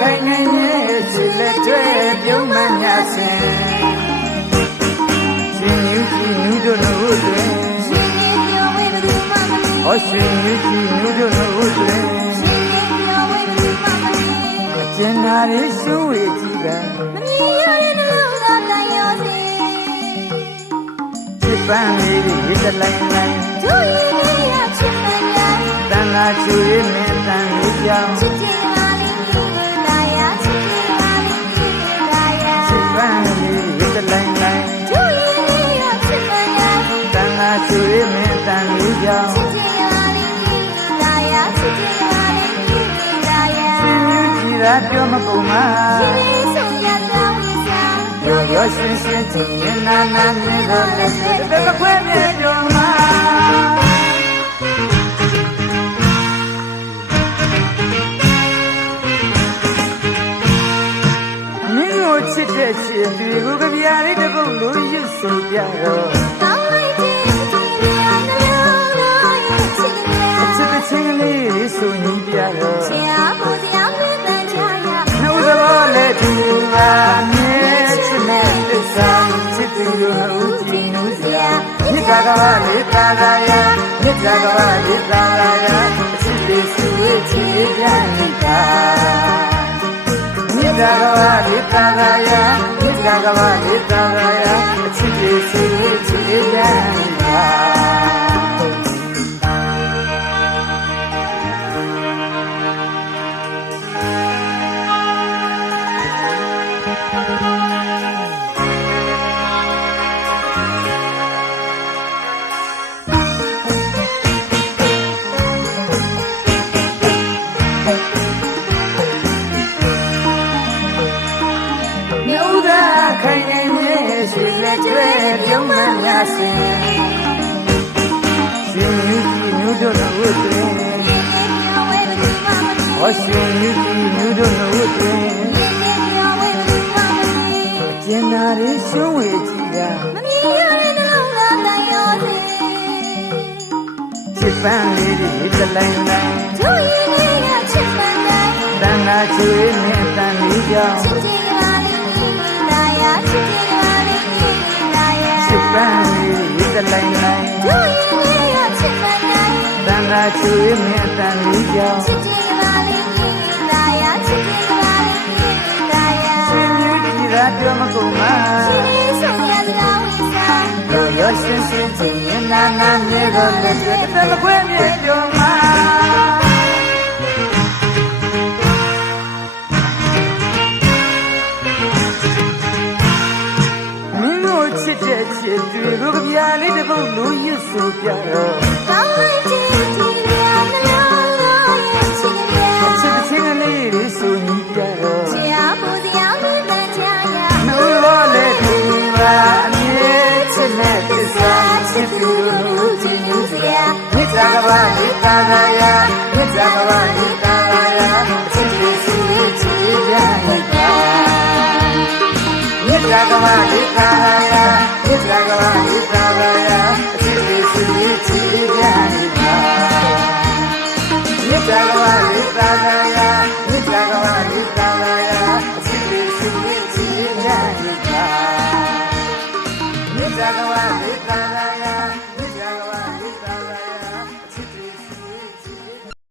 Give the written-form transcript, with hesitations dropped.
ခိုင်နေရဲ့ချစ်လက်တွေပြုံးမှညာစင်ရှင်ယူကြည်နူးတို့လို့တွင်ဟောရှင်ယူကြည်နူးတို့လို့တွင်ကျင်နာရီရှုံးဝေကြည့်ကမမြင်ရတဲ့နှလုံးသားတန်ရောစီချစ်ပန်းလေးရစ်တလိုင်းလိုင်းတို့ရဲ့ရချစ်မှန်တိုင်းတန်လာချူရဲ့မင်းတန်လေးကြောင့်ချစ်ချင်ပါလိမ့်တာယာချစ်ချင်ပါလိမ့်တာယာချစ်ပန်းလေးရစ်တလိုင်းလိုင်းတို့ရဲ့ရချစ်မှန်တိုင်းတန်လာချူရဲ့မင်းတန်လေးကြောင့်ချစ်ချင်ပါလိမ့်တာယာချစ်ချင်ပါလိမ့်တာယာဒါပြောမကုန်ပါရောရောရှင်းရှင်းကြည့်ရင်နာနာမြင်တော့လက်ဘယ်မခွဲမြဲပြောမှာမင်းကိုချစ်တဲ့ချစ်တွေကိုကြပြားလေးတစ်ပုတ်လို့ရွတ်ဆိုပြတော့တောင်းလိုက်တဲ့ချစ်များနှလုံးသားရဲ့ချစ်များချစ်တဲ့ချင်းလေးဆိုရင်ပြတော့ချစ်အားဖို့တရားမြင်တဲ့ချာရနှုတ်သဘောနဲ့ဒီပါမြင်ချစ်နဲ့သစ္စာချစ်သူတို့ကြည်နူးစရာမြစ်တာကဘာလေးတာရာမြစ်တာကဘာလေးတာရာအချစ်လေးစုဝေးချစ်ပြန်နေတာမြစ်တာကဘာလေးတာရာမြစ်တာကဘာလေးတာရာအချစ်လေးစုဝေးချစ်ပြန်နေတာခိုင်နေရဲ့ရှိလက်တွေပြုံးမှများစင်ရှင်ယူကြည်နူးတို့လို့တွင်ဟောရှင်ယူကြည်နူးတို့လို့တွင်ကျင်နာရီရှုံးဝေကြည့်ကမမြင်ရတဲ့နှလုံးသားတန်ရောစီချစ်ပန်းလေးတွေတလိုင်းလိုင်းတို့ရဲ့ရချစ်ပန်းတိုင်းတန်လာချွေးနဲ့တန်လေးကြောင့်ချစ်ချင်ပါလိမ့်တာယာချစ်ချင်ပါလိမ့်တာယာချစ်ပန်းလေးတလိုင်းလိုင်းတို့ရဲ့ရချစ်ပန်းတိုင်းတန်လာချွေးနဲ့တန်လေးကြောင့်ချစ်ချင်ပါလိမ့်တာယာချစ်ချင်ပါလိမ့်တာယာရှင်ယူကြည်သာပြောမကုန်ပါရှင်ဆုံးရသလားဝိစာရောရောရှင်းရှင်းကြည့်ရင်နာနာမြဲတော့လက်တွေတစ်သက်မခွဲမြဲပြောမှာချစ်တဲ့ချစ်တွေကိုကြပြားလေးတစ်ပုတ်လို့ရွတ်ဆိုပြတော့တောင်းလိုက်တဲ့ဒီများနှလုံးသားရဲ့ချစ်များချစ်တဲ့ချင်းလေးတွေဆိုရင်ပြတော့ချစ်အားဖို့တရားမြင်တဲ့ချာရနှုတ်ဘောလေးဒီပါအမြဲချစ်နဲ့သစ္စာချစ်သူတို့ကြည်နူးစရာမြစ်တာကဘာလေးတာရာမြစ်တာကဘာလေးတာရာချစ်သူစီချစ်ပြန်နေတာမြစ်တာကဘာလေးတာရာမြစ်တာကဘာလေးတာရာ